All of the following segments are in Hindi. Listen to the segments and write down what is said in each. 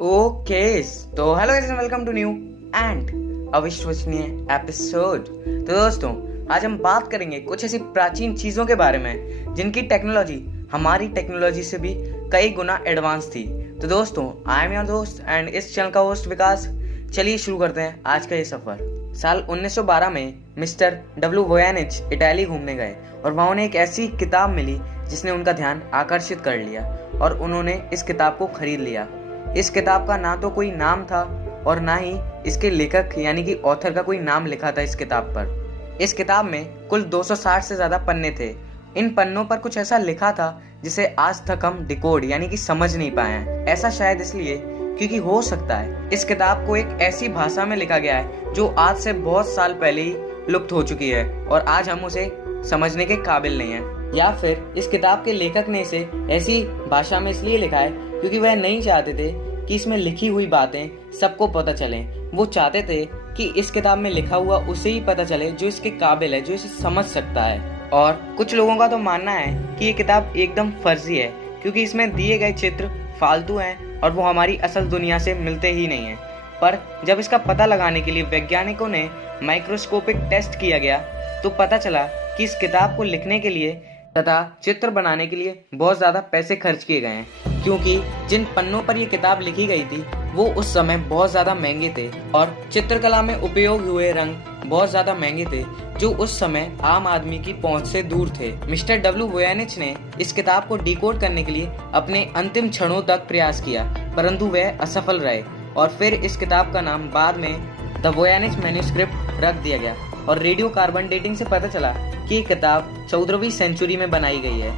ओके तो hello guys, welcome to new and अविश्वसनीय एपिसोड। तो दोस्तों, आज हम बात करेंगे कुछ ऐसी प्राचीन चीज़ों के बारे में जिनकी टेक्नोलॉजी हमारी टेक्नोलॉजी से भी कई गुना एडवांस थी। तो दोस्तों, आई एम योर दोस्त एंड इस चैनल का होस्ट विकास। चलिए शुरू करते हैं आज का ये सफ़र। साल 1912 में मिस्टर डब्ल्यू वोयानिच इटाली घूमने गए और वहाँ उन्हें एक ऐसी किताब मिली जिसने उनका ध्यान आकर्षित कर लिया और उन्होंने इस किताब को खरीद लिया। इस किताब का ना तो कोई नाम था और ना ही इसके लेखक यानी कि ऑथर का कोई नाम लिखा था इस किताब पर। इस किताब में कुल 260 से ज़्यादा पन्ने थे। इन पन्नों पर कुछ ऐसा लिखा था जिसे आज तक हम डिकोड यानी कि समझ नहीं पाए हैं। ऐसा शायद इसलिए क्योंकि हो सकता है इस किताब को एक ऐसी भाषा में लिखा गया है जो आज से बहुत साल पहले ही लुप्त हो चुकी है और आज हम उसे समझने के काबिल नहीं हैं। या फिर इस किताब के लेखक ने इसे ऐसी भाषा में इसलिए लिखा है क्योंकि वह नहीं चाहते थे कि इसमें लिखी हुई बातें सबको पता चलें। वो चाहते थे कि इस किताब में लिखा हुआ उसे ही पता चले जो इसके काबिल है, जो इसे समझ सकता है। और कुछ लोगों का तो मानना है कि ये किताब एकदम फर्जी है क्योंकि इसमें दिए गए चित्र फालतू हैं और वो हमारी असल दुनिया से मिलते ही नहीं हैं। पर जब इसका पता लगाने के लिए वैज्ञानिकों ने माइक्रोस्कोपिक टेस्ट किया गया तो पता चला कि इस किताब को लिखने के लिए तथा चित्र बनाने के लिए बहुत ज़्यादा पैसे खर्च किए गए हैं, क्योंकि जिन पन्नों पर यह किताब लिखी गई थी वो उस समय बहुत ज़्यादा महंगे थे और चित्रकला में उपयोग हुए रंग बहुत ज़्यादा महंगे थे जो उस समय आम आदमी की पहुंच से दूर थे। मिस्टर डब्ल्यू वोयानिच ने इस किताब को डिकोड करने के लिए अपने अंतिम क्षणों तक प्रयास किया, परंतु वह असफल रहे और फिर इस किताब का नाम बाद में द वोयानिच मैन्युस्क्रिप्ट रख दिया गया। और रेडियो कार्बन डेटिंग से पता चला कि ये किताब 14वीं सेंचुरी में बनाई गई है।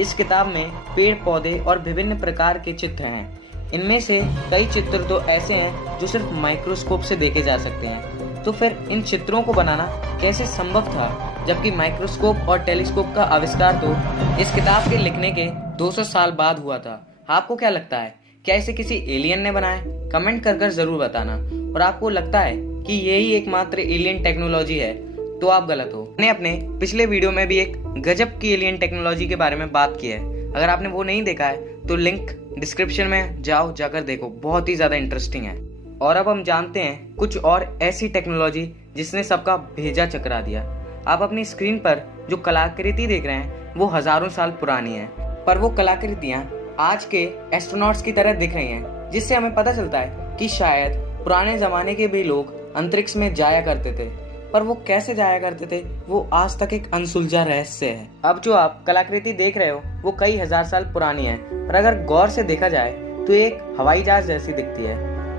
इस किताब में पेड़ पौधे और विभिन्न प्रकार के चित्र हैं। इनमें से कई चित्र तो ऐसे हैं जो सिर्फ माइक्रोस्कोप से देखे जा सकते हैं। तो फिर इन चित्रों को बनाना कैसे संभव था, जबकि माइक्रोस्कोप और टेलीस्कोप का आविष्कार तो इस किताब के लिखने के 200 साल बाद हुआ था। आपको क्या लगता है, क्या इसे किसी एलियन ने बनाया? कमेंट कर जरूर बताना। और आपको लगता है कि यही एकमात्र एलियन टेक्नोलॉजी है तो आप गलत हो। मैंने अपने पिछले वीडियो में भी एक गजब की एलियन टेक्नोलॉजी के बारे में बात की है। अगर आपने वो नहीं देखा है तो लिंक डिस्क्रिप्शन में जाकर देखो, बहुत ही ज़्यादा इंटरेस्टिंग है। और अब हम जानते हैं कुछ और ऐसी टेक्नोलॉजी जिसने सबका भेजा चकरा दिया। आप अपनी स्क्रीन पर जो कलाकृति देख रहे हैं वो हजारों साल पुरानी है, पर वो कलाकृतियाँ आज के एस्ट्रोनॉट्स की तरह दिख रही हैं, जिससे हमें पता चलता है कि शायद पुराने ज़माने के भी लोग अंतरिक्ष में जाया करते थे। पर वो कैसे जाया करते थे वो आज तक एक अनसुलझा रहस्य है। अब जो आप कलाकृति देख रहे हो वो कई हजार साल पुरानी है, पर अगर गौर से देखा जाए तो एक हवाई जहाज जैसी दिखती है।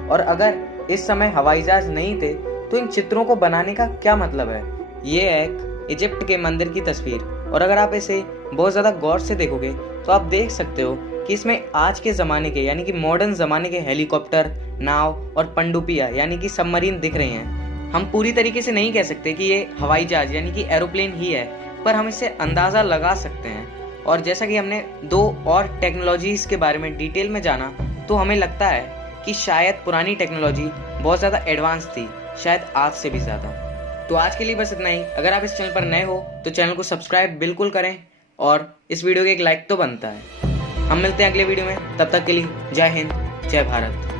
और अगर इस समय हवाई जहाज नहीं थे तो इन चित्रों को बनाने का क्या मतलब है? ये है एक इजिप्ट के मंदिर की तस्वीर, और अगर आप इसे बहुत ज़्यादा गौर से देखोगे तो आप देख सकते हो कि इसमें आज के ज़माने के यानी कि मॉडर्न ज़माने के हेलीकॉप्टर, नाव और पनडुब्बियाँ यानी कि सबमरीन दिख रही हैं। हम पूरी तरीके से नहीं कह सकते कि ये हवाई जहाज यानी कि एरोप्लेन ही है, पर हम इससे अंदाज़ा लगा सकते हैं। और जैसा कि हमने दो और टेक्नोलॉजीज़ के बारे में डिटेल में जाना तो हमें लगता है कि शायद पुरानी टेक्नोलॉजी बहुत ज़्यादा एडवांस थी, शायद आज से भी ज़्यादा। तो आज के लिए बस इतना ही। अगर आप इस चैनल पर नए हो तो चैनल को सब्सक्राइब बिल्कुल करें और इस वीडियो के एक लाइक तो बनता है। हम मिलते हैं अगले वीडियो में, तब तक के लिए जय हिंद, जय भारत।